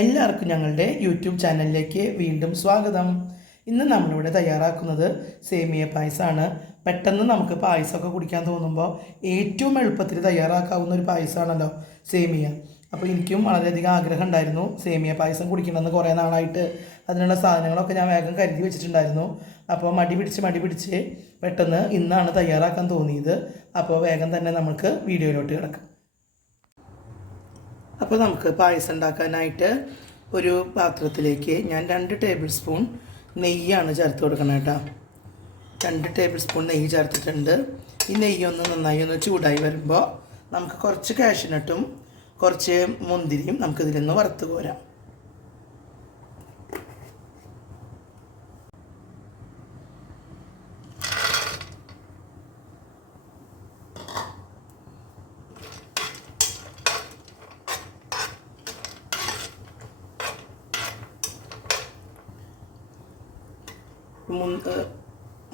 എല്ലാവർക്കും ഞങ്ങളുടെ യൂട്യൂബ് ചാനലിലേക്ക് വീണ്ടും സ്വാഗതം. ഇന്ന് നമ്മളിവിടെ തയ്യാറാക്കുന്നത് സേമിയ പായസമാണ്. പെട്ടെന്ന് നമുക്ക് പായസമൊക്കെ കുടിക്കാൻ തോന്നുമ്പോൾ ഏറ്റവും എളുപ്പത്തിൽ തയ്യാറാക്കാവുന്ന ഒരു പായസമാണല്ലോ സേമിയ. അപ്പോൾ എനിക്കും വളരെയധികം ആഗ്രഹം ഉണ്ടായിരുന്നു സേമിയ പായസം കുടിക്കണമെന്ന്. കുറേ നാളായിട്ട് അതിനുള്ള സാധനങ്ങളൊക്കെ ഞാൻ വേഗം കരുതി വെച്ചിട്ടുണ്ടായിരുന്നു. അപ്പോൾ മടി പിടിച്ച് പെട്ടെന്ന് ഇന്നാണ് തയ്യാറാക്കാൻ തോന്നിയത്. അപ്പോൾ വേഗം തന്നെ നമുക്ക് വീഡിയോയിലോട്ട് കിടക്കാം. അപ്പോൾ നമുക്ക് പായസം ഉണ്ടാക്കാനായിട്ട് ഒരു പാത്രത്തിലേക്ക് ഞാൻ 2 ടേബിൾ സ്പൂൺ നെയ്യാണ് ചേർത്ത് കൊടുക്കണം കേട്ടോ. 2 ടേബിൾ സ്പൂൺ നെയ്യ് ചേർത്തിട്ടുണ്ട്. ഈ നെയ്യൊന്ന് നന്നായി ഒന്ന് ചൂടായി വരുമ്പോൾ നമുക്ക് കുറച്ച് കാഷ്യൂനട്ടും കുറച്ച് മുന്തിരിയും നമുക്കിതിൽ നിന്ന് വറുത്ത് കോരാം.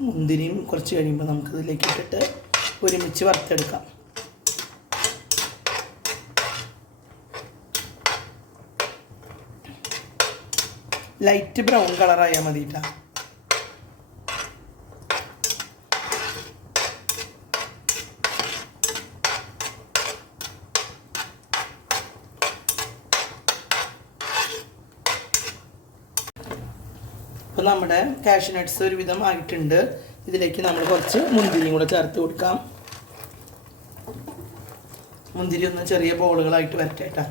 മുന്തിരിയും കുറച്ച് കഴിയുമ്പോൾ നമുക്കിതിലേക്ക് ഇട്ടിട്ട് ഒരുമിച്ച് വറുത്തെടുക്കാം. ലൈറ്റ് ബ്രൗൺ കളറായാൽ മതി കേട്ടോ. അപ്പോൾ നമ്മുടെ കാഷ്യൂ നട്ട്സ് ഒരുവിധം ആയിട്ടുണ്ട്. ഇതിലേക്ക് നമ്മൾ കുറച്ച് മുന്തിരിയും കൂടെ ചേർത്ത് കൊടുക്കാം. മുന്തിരി ഒന്ന് ചെറിയ ബോളുകളായിട്ട് വരട്ടെ കേട്ടോ.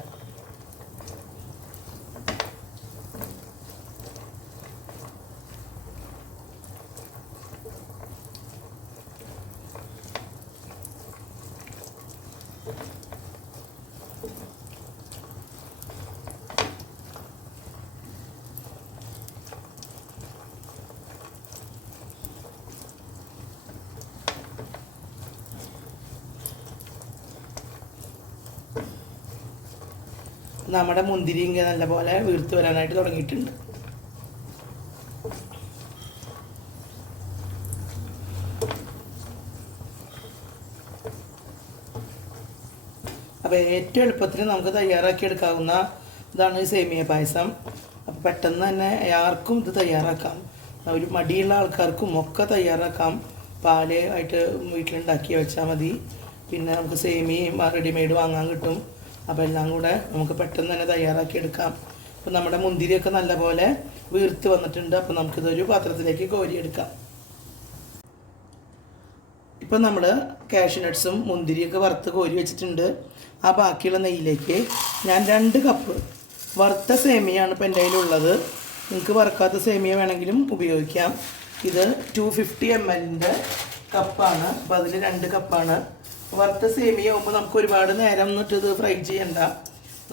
നമ്മുടെ മുന്തിരി ഇങ്ങനെ നല്ലപോലെ വീർത്ത് വരാനായിട്ട് തുടങ്ങിയിട്ടുണ്ട്. അപ്പോൾ ഏറ്റവും എളുപ്പത്തിൽ നമുക്ക് തയ്യാറാക്കിയെടുക്കാവുന്ന ഇതാണ് ഈ സേമിയ പായസം. അപ്പോൾ പെട്ടെന്ന് തന്നെ ആർക്കും ഇത് തയ്യാറാക്കാം. ഒരു മടിയുള്ള ആൾക്കാർക്കും ഒക്കെ തയ്യാറാക്കാം. പാല് ആയിട്ട് വീട്ടിലുണ്ടാക്കി വെച്ചാൽ മതി. പിന്നെ നമുക്ക് സേമിയ റെഡിമെയ്ഡ് വാങ്ങാൻ കിട്ടും. അപ്പോൾ എല്ലാം കൂടെ നമുക്ക് പെട്ടെന്ന് തന്നെ തയ്യാറാക്കിയെടുക്കാം. അപ്പോൾ നമ്മുടെ മുന്തിരിയൊക്കെ നല്ലപോലെ വീർത്ത് വന്നിട്ടുണ്ട്. അപ്പോൾ നമുക്കിതൊരു പാത്രത്തിലേക്ക് കോരിയെടുക്കാം. ഇപ്പോൾ നമ്മൾ കാഷ്യൂ നട്ട്സും മുന്തിരിയൊക്കെ വറുത്ത് കോരി വെച്ചിട്ടുണ്ട്. ആ ബാക്കിയുള്ള നെയ്യിലേക്ക് ഞാൻ 2 കപ്പ് വറുത്ത സേമിയാണ് ഇപ്പോൾ എൻ്റെ കയ്യിലുള്ളത്. നിങ്ങൾക്ക് വറുക്കാത്ത സേമിയ വേണമെങ്കിലും ഉപയോഗിക്കാം. ഇത് 250 ml കപ്പാണ്. അപ്പോൾ അതിൽ 2 കപ്പാണ്. വറുത്ത സേമിയ ആകുമ്പോൾ നമുക്ക് ഒരുപാട് നേരം എന്നിട്ട് ഇത് ഫ്രൈ ചെയ്യണ്ട.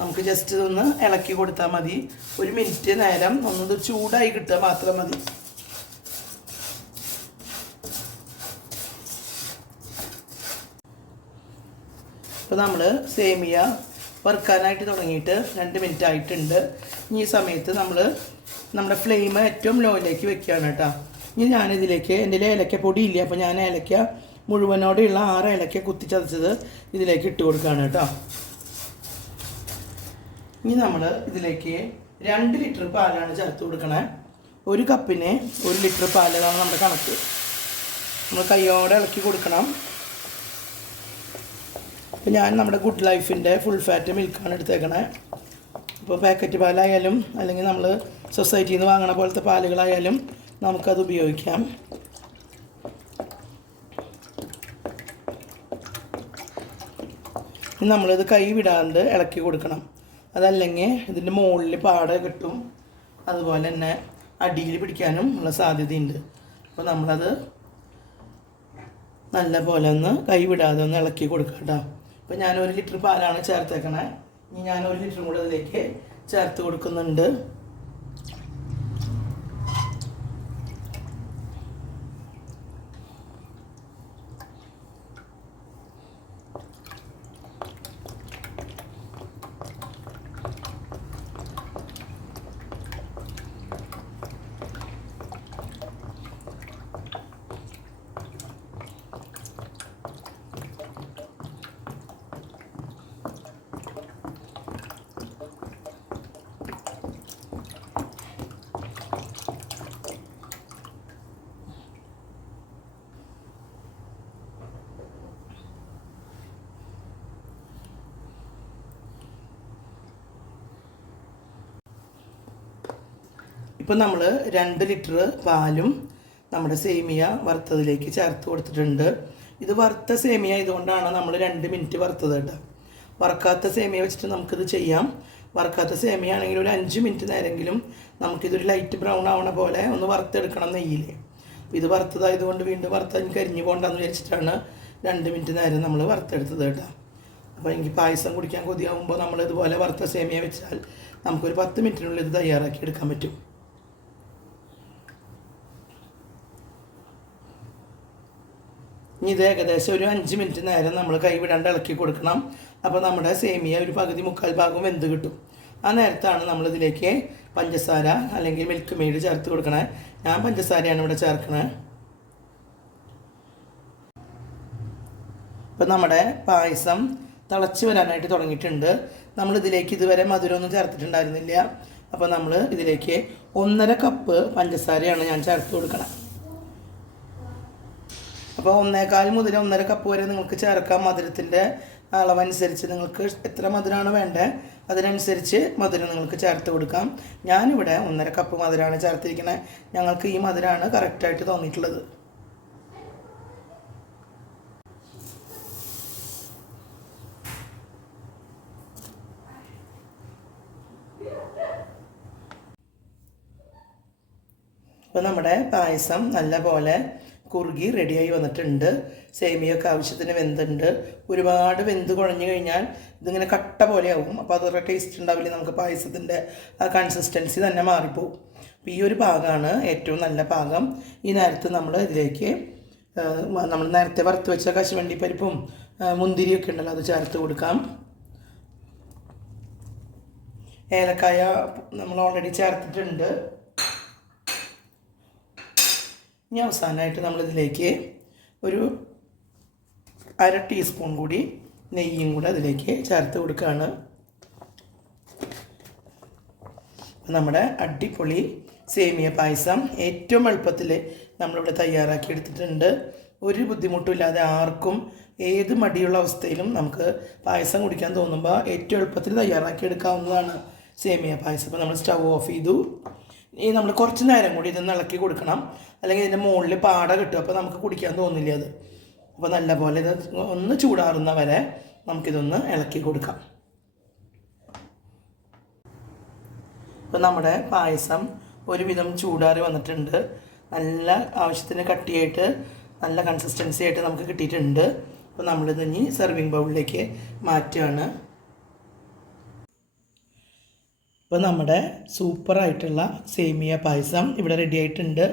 നമുക്ക് ജസ്റ്റ് ഇതൊന്ന് ഇളക്കി കൊടുത്താൽ മതി. 1 മിനിറ്റ് നേരം ഒന്നത് ചൂടായി കിട്ടുക മാത്രം മതി. ഇപ്പോൾ നമ്മൾ സേമിയ വറുക്കാനായിട്ട് തുടങ്ങിയിട്ട് 2 മിനിറ്റ് ആയിട്ടുണ്ട്. ഈ സമയത്ത് നമ്മുടെ ഫ്ലെയിം ഏറ്റവും ലോയിലേക്ക് വെക്കുകയാണ് കേട്ടോ. ഇനി ഞാനിതിലേക്ക് എൻ്റെ ഏലക്കപ്പൊടി ഇല്ല, അപ്പോൾ ഞാൻ ഏലക്ക മുഴുവനോടെയുള്ള 6 ഏലക്ക കുത്തിച്ചതച്ചത് ഇതിലേക്ക് ഇട്ട് കൊടുക്കുകയാണ് കേട്ടോ. ഇനി നമ്മൾ ഇതിലേക്ക് 2 ലിറ്റർ പാലാണ് ചേർത്ത് കൊടുക്കണേ. 1 കപ്പിന് 1 ലിറ്റർ പാലാണ് നമ്മുടെ കണക്ക്. നമ്മൾ കൈയോടെ ഇളക്കി കൊടുക്കണം. അപ്പോൾ ഞാൻ നമ്മുടെ ഗുഡ് ലൈഫിൻ്റെ ഫുൾ ഫാറ്റ് മിൽക്കാണ് എടുത്തേക്കണേ. ഇപ്പോൾ പാക്കറ്റ് പാലായാലും അല്ലെങ്കിൽ നമ്മൾ സൊസൈറ്റിയിൽ നിന്ന് വാങ്ങണ പോലത്തെ പാലുകളായാലും നമുക്കത് ഉപയോഗിക്കാം. നമ്മളിത് കൈ വിടാണ്ട് ഇളക്കി കൊടുക്കണം. അതല്ലെങ്കിൽ ഇതിൻ്റെ മുകളിൽ പാട കിട്ടും. അതുപോലെ തന്നെ അടിയിൽ പിടിക്കാനും ഉള്ള സാധ്യതയുണ്ട്. അപ്പോൾ നമ്മളത് നല്ല പോലെ ഒന്ന് കൈ വിടാതെ ഒന്ന് ഇളക്കി കൊടുക്കാം കേട്ടോ. അപ്പോൾ ഞാൻ 1 ലിറ്റർ പാലാണ് ചേർത്തേക്കണേ. ഇനി ഞാൻ 1 ലിറ്ററും കൂടെ ഇതിലേക്ക് ചേർത്ത് കൊടുക്കുന്നുണ്ട്. ഇപ്പം നമ്മൾ 2 ലിറ്റർ പാലും നമ്മുടെ സേമിയ വറുത്തതിലേക്ക് ചേർത്ത് കൊടുത്തിട്ടുണ്ട്. ഇത് വറുത്ത സേമിയ ഇതുകൊണ്ടാണ് നമ്മൾ 2 മിനിറ്റ് വറുത്തത് കേട്ടോ. വറുക്കാത്ത സേമിയ വെച്ചിട്ട് നമുക്കിത് ചെയ്യാം. വറുക്കാത്ത സേമിയ ആണെങ്കിൽ ഒരു 5 മിനിറ്റ് നേരമെങ്കിലും നമുക്കിതൊരു ലൈറ്റ് ബ്രൗൺ ആവണ പോലെ ഒന്ന് വറുത്തെടുക്കണം നെയ്യിൽ. ഇത് വറുത്തതായതുകൊണ്ട് വീണ്ടും വറുത്ത് എനിക്ക് കരിഞ്ഞു പോകണ്ടെന്ന് വിചാരിച്ചിട്ടാണ് 2 മിനിറ്റ് നേരം നമ്മൾ വറുത്തെടുത്തത് കേട്ടോ. അപ്പോൾ എനിക്ക് പായസം കുടിക്കാൻ കൊതിയാകുമ്പോൾ നമ്മൾ ഇതുപോലെ വറുത്ത സേമിയ വെച്ചാൽ നമുക്കൊരു 10 മിനിറ്റിനുള്ളിൽ ഇത് തയ്യാറാക്കി എടുക്കാൻ പറ്റും. ഇനി ഇത് ഏകദേശം ഒരു 5 മിനിറ്റ് നേരം നമ്മൾ കൈവിടാണ്ട് ഇളക്കി കൊടുക്കണം. അപ്പോൾ നമ്മുടെ സേമിയ ഒരു പകുതി മുക്കാൽ ഭാഗം വെന്ത് കിട്ടും. ആ നേരത്താണ് നമ്മളിതിലേക്ക് പഞ്ചസാര അല്ലെങ്കിൽ മിൽക്ക് മെയ്ഡ് ചേർത്ത് കൊടുക്കണേ. ഞാൻ പഞ്ചസാരയാണ് ഇവിടെ ചേർക്കണേ. ഇപ്പം നമ്മുടെ പായസം തിളച്ച് വരാനായിട്ട് തുടങ്ങിയിട്ടുണ്ട്. നമ്മളിതിലേക്ക് ഇതുവരെ മധുരമൊന്നും ചേർത്തിട്ടുണ്ടായിരുന്നില്ല. അപ്പോൾ നമ്മൾ ഇതിലേക്ക് 1.5 കപ്പ് പഞ്ചസാരയാണ് ഞാൻ ചേർത്ത് കൊടുക്കണം. അപ്പോൾ 1.25 മുതൽ 1.5 കപ്പ് വരെ നിങ്ങൾക്ക് ചേർക്കാം. മധുരത്തിൻ്റെ അളവനുസരിച്ച് നിങ്ങൾക്ക് എത്ര മധുരമാണ് വേണ്ടത് അതിനനുസരിച്ച് മധുരം നിങ്ങൾക്ക് ചേർത്ത് കൊടുക്കാം. ഞാനിവിടെ 1.5 കപ്പ് മധുരമാണ് ചേർത്തിരിക്കുന്നത്. ഞങ്ങൾക്ക് ഈ മധുരമാണ് കറക്റ്റായിട്ട് തോന്നിയിട്ടുള്ളത്. അപ്പോൾ നമ്മുടെ പായസം നല്ല പോലെ കുറുകി റെഡിയായി വന്നിട്ടുണ്ട്. സേമിയൊക്കെ ആവശ്യത്തിന് വെന്തുണ്ട്. ഒരുപാട് വെന്ത് കുഴഞ്ഞു കഴിഞ്ഞാൽ ഇതിങ്ങനെ കട്ട പോലെയാവും. അപ്പോൾ അതൊരു ടേസ്റ്റ് ഉണ്ടാവില്ല. നമുക്ക് പായസത്തിൻ്റെ ആ കൺസിസ്റ്റൻസി തന്നെ മാറിപ്പോവും. അപ്പോൾ ഈ ഒരു പാകമാണ് ഏറ്റവും നല്ല പാകം. ഈ നേരത്ത് നമ്മൾ ഇതിലേക്ക് നമ്മൾ നേരത്തെ വറുത്ത് വെച്ച കശുവണ്ടി പരിപ്പും മുന്തിരിയൊക്കെ ഉണ്ടല്ലോ അത് ചേർത്ത് കൊടുക്കാം. ഏലക്കായ നമ്മൾ ഓൾറെഡി ചേർത്തിട്ടുണ്ട്. ഇനി അവസാനമായിട്ട് നമ്മളിതിലേക്ക് ഒരു 1/2 ടീസ്പൂൺ കൂടി നെയ്യും കൂടെ അതിലേക്ക് ചേർത്ത് കൊടുക്കുകയാണ്. നമ്മുടെ അടിപൊളി സേമിയ പായസം ഏറ്റവും എളുപ്പത്തിൽ നമ്മളിവിടെ തയ്യാറാക്കി എടുത്തിട്ടുണ്ട്. ഒരു ബുദ്ധിമുട്ടുമില്ലാതെ ആർക്കും ഏത് മടിയുള്ള അവസ്ഥയിലും നമുക്ക് പായസം കുടിക്കാൻ തോന്നുമ്പോൾ ഏറ്റവും എളുപ്പത്തിൽ തയ്യാറാക്കി എടുക്കാവുന്നതാണ് സേമിയ പായസം. അപ്പോൾ നമ്മൾ സ്റ്റവ് ഓഫ് ചെയ്തു. ഈ നമ്മൾ കുറച്ച് നേരം കൂടി ഇതൊന്ന് ഇളക്കി കൊടുക്കണം, അല്ലെങ്കിൽ ഇതിൻ്റെ മുകളിൽ പാട കിട്ടും. അപ്പോൾ നമുക്ക് കുടിക്കാൻ തോന്നില്ല അത്. അപ്പോൾ നല്ലപോലെ ഇത് ഒന്ന് ചൂടാറുന്ന വരെ നമുക്കിതൊന്ന് ഇളക്കി കൊടുക്കാം. അപ്പോൾ നമ്മുടെ പായസം ഒരുവിധം ചൂടാറി വന്നിട്ടുണ്ട്. നല്ല ആവശ്യത്തിന് കട്ടിയായിട്ട് നല്ല കൺസിസ്റ്റൻസി ആയിട്ട് നമുക്ക് കിട്ടിയിട്ടുണ്ട്. അപ്പോൾ നമ്മളിത് ഇനി സെർവിങ് ബൗളിലേക്ക് മാറ്റുകയാണ്. അപ്പോൾ നമ്മുടെ സൂപ്പറായിട്ടുള്ള സേമിയ പായസം ഇവിടെ റെഡി ആയിട്ടുണ്ട്.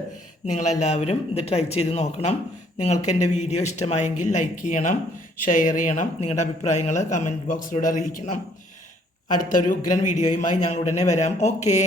നിങ്ങളെല്ലാവരും ഇത് ട്രൈ ചെയ്ത് നോക്കണം. നിങ്ങൾക്ക് എൻ്റെ വീഡിയോ ഇഷ്ടമായെങ്കിൽ ലൈക്ക് ചെയ്യണം, ഷെയർ ചെയ്യണം, നിങ്ങളുടെ അഭിപ്രായങ്ങൾ കമൻറ്റ് ബോക്സിലൂടെ അറിയിക്കണം. അടുത്തൊരു ഉഗ്രൻ വീഡിയോയുമായി ഞങ്ങൾ ഉടനെ വരാം. ഓക്കേ.